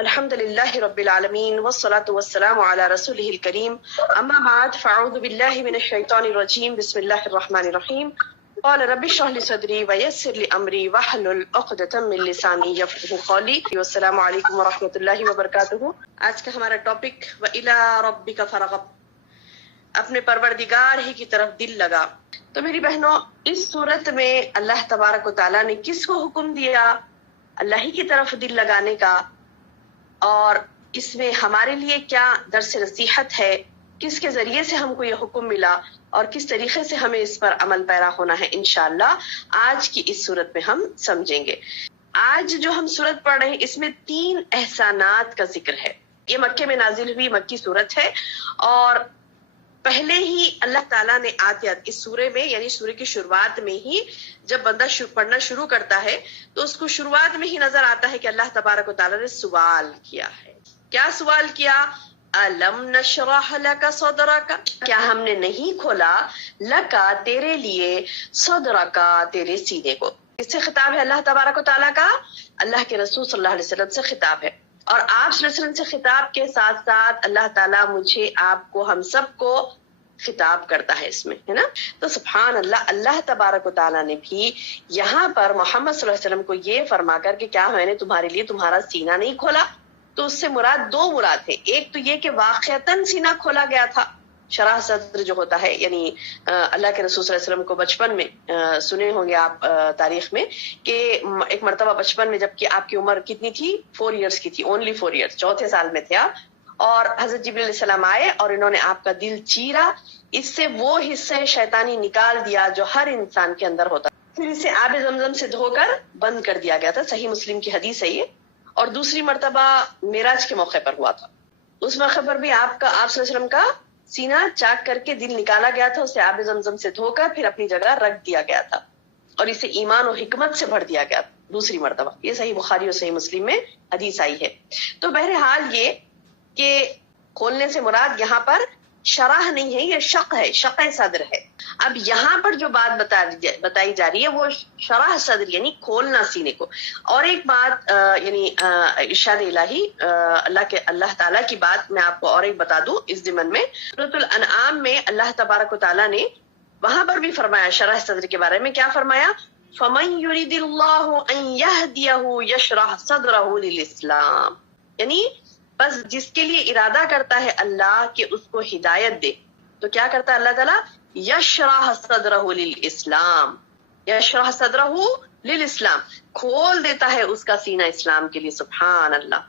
الحمد للہ رب العالمین والصلاة والسلام علی رسولہ الکریم اما بعد فاعوذ باللہ من الشیطان الرجیم بسم اللہ الرحمن الرحیم قال رب اشرح لي صدری ویسر لي امری واحلل عقدۃ من لسانی یفقهوا قولی. والسلام علیکم ورحمۃ اللہ وبرکاتہ. آج کا ہمارا ٹاپک وَإِلَىٰ رَبِّكَ فَارْغَب، اپنے پروردگار ہی کی طرف دل لگا. تو میری بہنوں، اس صورت میں اللہ تبارک و تعالیٰ نے کس کو حکم دیا اللہ ہی کی طرف دل لگانے کا، اور اس میں ہمارے لیے کیا درس نصیحت ہے، کس کے ذریعے سے ہم کو یہ حکم ملا اور کس طریقے سے ہمیں اس پر عمل پیرا ہونا ہے، انشاءاللہ آج کی اس صورت میں ہم سمجھیں گے. آج جو ہم صورت پڑھ رہے ہیں اس میں 3 احسانات کا ذکر ہے. یہ مکے میں نازل ہوئی مکی صورت ہے، اور پہلے ہی اللہ تعالیٰ نے اس سورے میں، یعنی سورے کی شروعات میں ہی جب بندہ پڑھنا شروع کرتا ہے تو اس کو شروعات میں ہی نظر آتا ہے کہ اللہ تبارک و تعالیٰ نے سوال کیا ہے. کیا سوال کیا؟ الم نشرح لک صدرک، کیا ہم نے نہیں کھولا لکا تیرے لیے، صدرک تیرے سینے کو. اس سے خطاب ہے اللہ تبارک و تعالیٰ کا اللہ کے رسول صلی اللہ علیہ وسلم سے خطاب ہے، اور آپ صلی اللہ علیہ وسلم سے خطاب کے ساتھ ساتھ اللہ تعالیٰ مجھے، آپ کو، ہم سب کو خطاب کرتا ہے اس میں، ہے نا. تو سبحان اللہ، اللہ تبارک و تعالیٰ نے بھی یہاں پر محمد صلی اللہ علیہ وسلم کو یہ فرما کر کہ کیا میں نے تمہارے لیے تمہارا سینہ نہیں کھولا، تو اس سے مراد 2 مراد ہے. ایک تو یہ کہ واقعتاً سینہ کھولا گیا تھا، شرح صدر جو ہوتا ہے، یعنی اللہ کے رسول صلی اللہ علیہ وسلم کو بچپن میں سنے ہوں گے آپ تاریخ میں کہ ایک مرتبہ بچپن میں، جبکہ آپ کی عمر کتنی تھی؟ 4 ایئرس کی تھی، اونلی 4 ایئرس، 4تھے سال میں تھے آپ، اور حضرت جبریل علیہ السلام آئے اور انہوں نے آپ کا دل چیرا، اس سے وہ حصے شیطانی نکال دیا جو ہر انسان کے اندر ہوتا، پھر اسے آب زمزم سے دھو کر بند کر دیا گیا تھا. صحیح مسلم کی حدیث ہے یہ. اور دوسری مرتبہ معراج کے موقع پر ہوا تھا، اس موقع پر بھی آپ صلی اللہ علیہ وسلم کا سینہ چاک کر کے دل نکالا گیا تھا، اسے آب زمزم سے دھو کر پھر اپنی جگہ رکھ دیا گیا تھا، اور اسے ایمان و حکمت سے بھر دیا گیا تھا دوسری مرتبہ. یہ صحیح بخاری اور صحیح مسلم میں حدیث آئی ہے. تو بہرحال یہ کہ کھولنے سے مراد یہاں پر شرح نہیں ہے، یہ شق ہے، شق صدر ہے. اب یہاں پر جو بات بتائی جا رہی ہے وہ شرح صدر یعنی کھولنا سینے کو. اور ایک بات یعنی ارشاد الہی اللہ تعالیٰ کی بات میں آپ کو اور ایک بتا دوں اس ضمن میں. سورۃ الانعام میں اللہ تبارک و تعالیٰ نے وہاں پر بھی فرمایا شرح صدر کے بارے میں. کیا فرمایا؟ فَمَن يُرِدِ اللَّهُ أَن يَهْدِيَهُ يَشْرَحْ صَدْرَهُ لِلْإِسْلَامِ، یعنی بس جس کے لیے ارادہ کرتا ہے اللہ کہ اس کو ہدایت دے، تو کیا کرتا ہے اللہ تعالیٰ؟ یشرح صدرہ للاسلام، یشرح صدرہ للاسلام، کھول دیتا ہے اس کا سینہ اسلام کے لیے. سبحان اللہ.